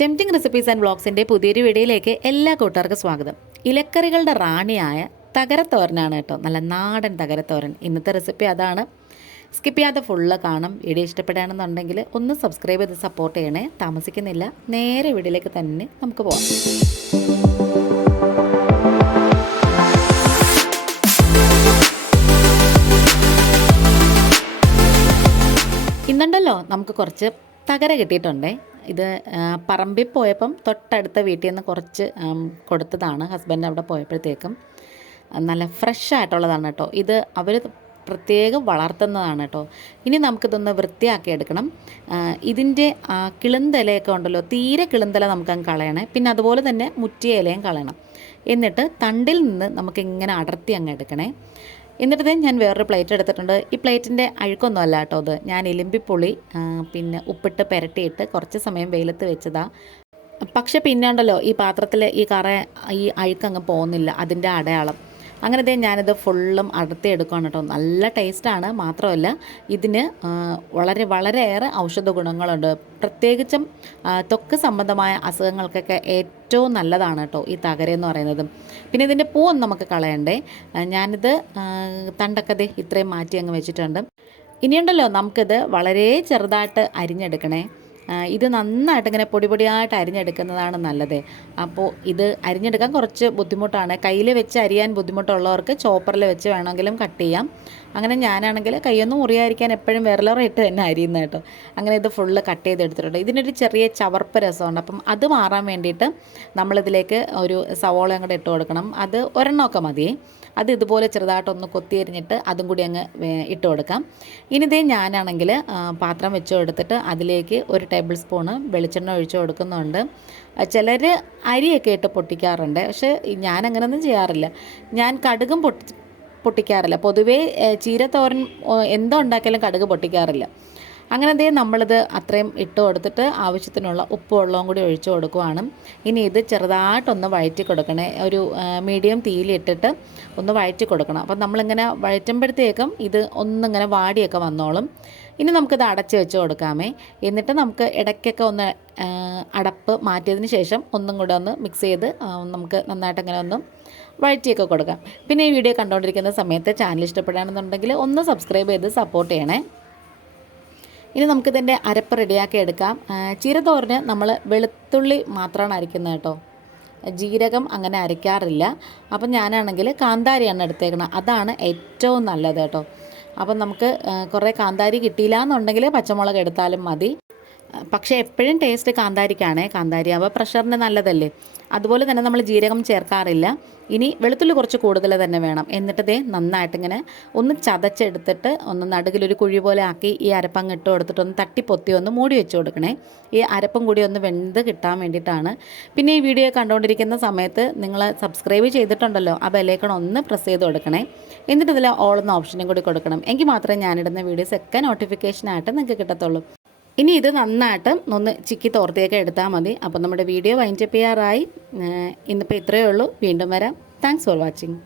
Tempting recipes and വ്ളോഗ്സിൻ്റെ പുതിയൊരു വീഡിയോയിലേക്ക് എല്ലാ കൂട്ടുകാർക്കും സ്വാഗതം. ഇലക്കറികളുടെ റാണിയായ തകരത്തോരനാണ് കേട്ടോ, നല്ല നാടൻ തകരത്തോരൻ. ഇന്നത്തെ റെസിപ്പി അതാണ്. സ്കിപ്പ് ചെയ്യാതെ ഫുള്ള് കാണും. വീഡിയോ ഇഷ്ടപ്പെടുകയാണെന്നുണ്ടെങ്കിൽ ഒന്ന് സബ്സ്ക്രൈബ് ചെയ്ത് സപ്പോർട്ട് ചെയ്യണേ. താമസിക്കുന്നില്ല, നേരെ വീഡിയോയിലേക്ക് തന്നെ നമുക്ക് പോകാം. ഇന്നുണ്ടല്ലോ നമുക്ക് കുറച്ച് തകര കിട്ടിയിട്ടുണ്ടേ. ഇത് പറമ്പിൽ പോയപ്പം തൊട്ടടുത്ത വീട്ടിൽ നിന്ന് കുറച്ച് കൊടുത്തതാണ്. ഹസ്ബൻഡ് അവിടെ പോയപ്പോഴത്തേക്കും നല്ല ഫ്രഷ് ആയിട്ടുള്ളതാണ് കേട്ടോ. ഇത് അവർ പ്രത്യേകം വളർത്തുന്നതാണ് കേട്ടോ. ഇനി നമുക്കിതൊന്ന് വൃത്തിയാക്കി എടുക്കണം. ഇതിൻ്റെ കിളുന്തലയൊക്കെ ഉണ്ടല്ലോ, തീരെ കിളുന്തല നമുക്കങ്ങ് കളയണേ. പിന്നെ അതുപോലെ തന്നെ മുറ്റിയ ഇലയും കളയണം. എന്നിട്ട് തണ്ടിൽ നിന്ന് നമുക്കിങ്ങനെ അടർത്തി അങ്ങ് എടുക്കണേ. എന്നിട്ട് ഞാൻ വേറൊരു പ്ലേറ്റ് എടുത്തിട്ടുണ്ട്. ഈ പ്ലേറ്റിൻ്റെ അഴുക്കൊന്നും അല്ല കേട്ടോ അത്. ഞാൻ എലുമ്പിപ്പുളി പിന്നെ ഉപ്പിട്ട് പുരട്ടിയിട്ട് കുറച്ച് സമയം വെയിലത്ത് വെച്ചതാണ്. പക്ഷെ പിന്നെ ഉണ്ടല്ലോ ഈ പാത്രത്തിൽ ഈ അഴുക്കങ്ങ് പോകുന്നില്ല, അതിൻ്റെ അടയാളം. അങ്ങനെ ഞാനിത് ഫുള്ളും അടർത്തി എടുക്കുകയാണ് കേട്ടോ. നല്ല ടേസ്റ്റാണ്. മാത്രമല്ല ഇതിന് വളരെയേറെ ഔഷധ ഗുണങ്ങളുണ്ട്. പ്രത്യേകിച്ചും ത്വക്ക് സംബന്ധമായ അസുഖങ്ങൾക്കൊക്കെ ഏറ്റവും നല്ലതാണ് കേട്ടോ ഈ തകരയെന്ന് പറയുന്നത്. പിന്നെ ഇതിൻ്റെ പൂവൊന്നും നമുക്ക് കളയണ്ടേ. ഞാനിത് തണ്ടൊക്കെ ഇത്രയും മാറ്റി അങ്ങ് വെച്ചിട്ടുണ്ട്. ഇനിയുണ്ടല്ലോ നമുക്കിത് വളരെ ചെറുതായിട്ട് അരിഞ്ഞെടുക്കണേ. ഇത് നന്നായിട്ട് ഇങ്ങനെ പൊടിയായിട്ട് അരിഞ്ഞെടുക്കുന്നതാണ് നല്ലത്. അപ്പോൾ ഇത് അരിഞ്ഞെടുക്കാൻ കുറച്ച് ബുദ്ധിമുട്ടാണ്. കയ്യിൽ വെച്ച് അരിയാൻ ബുദ്ധിമുട്ടുള്ളവർക്ക് ചോപ്പറിൽ വെച്ച് വേണമെങ്കിലും കട്ട് ചെയ്യാം. അങ്ങനെ ഞാനാണെങ്കിൽ കൈയൊന്നും മുറിയായിരിക്കാൻ എപ്പോഴും വിരലറിട്ട് തന്നെ അരിയുന്നത് കേട്ടോ. അങ്ങനെ ഇത് ഫുള്ള് കട്ട് ചെയ്തെടുത്തിട്ടുണ്ട്. ഇതിനൊരു ചെറിയ ചവർപ്പ് രസമുണ്ട്. അപ്പം അത് മാറാൻ വേണ്ടിയിട്ട് നമ്മളിതിലേക്ക് ഒരു സവോളയും കൂടെ ഇട്ട് കൊടുക്കണം. അത് ഒരെണ്ണമൊക്കെ മതിയേ. അത് ഇതുപോലെ ചെറുതായിട്ടൊന്ന് കൊത്തി അരിഞ്ഞിട്ട് അതും കൂടി അങ്ങ് ഇട്ട് കൊടുക്കാം. ഇനി ഞാനാണെങ്കിൽ പാത്രം വെച്ച് കൊടുത്തിട്ട് അതിലേക്ക് ഒരു ടേബിൾ സ്പൂണ് വെളിച്ചെണ്ണ ഒഴിച്ച് കൊടുക്കുന്നുണ്ട്. ചിലർ അരിയൊക്കെ ഇട്ട് പൊട്ടിക്കാറുണ്ട്. പക്ഷേ ഞാനങ്ങനെയൊന്നും ചെയ്യാറില്ല. ഞാൻ കടുകും പൊട്ടിക്കാറില്ല. പൊതുവേ ചീരത്തോരൻ എന്തോ ഉണ്ടാക്കിയാലും കടുക് പൊട്ടിക്കാറില്ല. അങ്ങനെ നമ്മളിത് അത്രയും ഇട്ട് കൊടുത്തിട്ട് ആവശ്യത്തിനുള്ള ഉപ്പ് വെള്ളവും കൂടി ഒഴിച്ചു കൊടുക്കുവാണ്. ഇനി ഇത് ചെറുതായിട്ടൊന്ന് വഴറ്റി കൊടുക്കണേ. ഒരു മീഡിയം തീയിലിട്ടിട്ട് ഒന്ന് വഴറ്റി കൊടുക്കണം. അപ്പം നമ്മളിങ്ങനെ വഴറ്റുമ്പോഴത്തേക്കും ഇത് ഒന്നിങ്ങനെ വാടിയൊക്കെ വന്നോളും. ഇനി നമുക്കിത് അടച്ച് വെച്ച് കൊടുക്കാമേ. എന്നിട്ട് നമുക്ക് ഇടയ്ക്കൊക്കെ ഒന്ന് അടപ്പ് മാറ്റിയതിന് ശേഷം ഒന്നും കൂടെ ഒന്ന് മിക്സ് ചെയ്ത് നമുക്ക് നന്നായിട്ടിങ്ങനെ ഒന്ന് വഴറ്റിയൊക്കെ കൊടുക്കാം. പിന്നെ ഈ വീഡിയോ കണ്ടുകൊണ്ടിരിക്കുന്ന സമയത്ത് ചാനൽ ഇഷ്ടപ്പെടുകയാണെന്നുണ്ടെങ്കിൽ ഒന്ന് സബ്സ്ക്രൈബ് ചെയ്ത് സപ്പോർട്ട് ചെയ്യണേ. ഇനി നമുക്കിതിൻ്റെ അരപ്പ് റെഡിയാക്കി എടുക്കാം. ചീരത്തോരന് നമ്മൾ വെളുത്തുള്ളി മാത്രമാണ് അരയ്ക്കുന്നത് കേട്ടോ. ജീരകം അങ്ങനെ അരയ്ക്കാറില്ല. അപ്പം ഞാനാണെങ്കിൽ കാന്താരിയാണ് എടുത്തേക്കണം. അതാണ് ഏറ്റവും നല്ലത് കേട്ടോ. അപ്പം നമുക്ക് കുറേ കാന്താരി കിട്ടിയില്ല എന്നുണ്ടെങ്കിൽ പച്ചമുളക് എടുത്താലും മതി. പക്ഷേ എപ്പോഴും ടേസ്റ്റ് കാന്താരിക്കാണ്. കാന്താരി ആവുമ്പോൾ പ്രഷറിന് നല്ലതല്ലേ. അതുപോലെ തന്നെ നമ്മൾ ജീരകം ചേർക്കാറില്ല. ഇനി വെളുത്തുള്ളി കുറച്ച് കൂടുതൽ തന്നെ വേണം. എന്നിട്ട് നന്നായിട്ടിങ്ങനെ ഒന്ന് ചതച്ചെടുത്തിട്ട് ഒന്ന് നടുകിലൊരു കുഴി പോലെ ആക്കി ഈ അരപ്പങ്ങ് ഇട്ട് കൊടുത്തിട്ട് ഒന്ന് തട്ടിപ്പൊത്തി ഒന്ന് മൂടി വെച്ച് കൊടുക്കണേ. ഈ അരപ്പും കൂടി ഒന്ന് വെന്ത് കിട്ടാൻ വേണ്ടിയിട്ടാണ്. പിന്നെ ഈ വീഡിയോ കണ്ടുകൊണ്ടിരിക്കുന്ന സമയത്ത് നിങ്ങൾ സബ്സ്ക്രൈബ് ചെയ്തിട്ടുണ്ടല്ലോ, ആ ബെല്ലൈക്കൺ ഒന്ന് പ്രസ് ചെയ്ത് കൊടുക്കണേ. എന്നിട്ട് ഇതിൽ ഓൾ എന്ന ഓപ്ഷനും കൂടി കൊടുക്കണം. എങ്കിൽ മാത്രമേ ഞാനിടുന്ന വീഡിയോസൊക്കെ നോട്ടിഫിക്കേഷനായിട്ട് നിങ്ങൾക്ക് കിട്ടത്തുള്ളൂ. ഇനി ഇത് നന്നായിട്ട് ഒന്ന് ചിക്കി തോർത്തിയൊക്കെ എടുത്താൽ മതി. അപ്പോൾ നമ്മുടെ വീഡിയോ വൈൻഡപ്പ് ചെയ്യാറായി. ഇന്നിപ്പോൾ ഇത്രയേ ഉള്ളൂ. വീണ്ടും വരാം. Thanks for watching.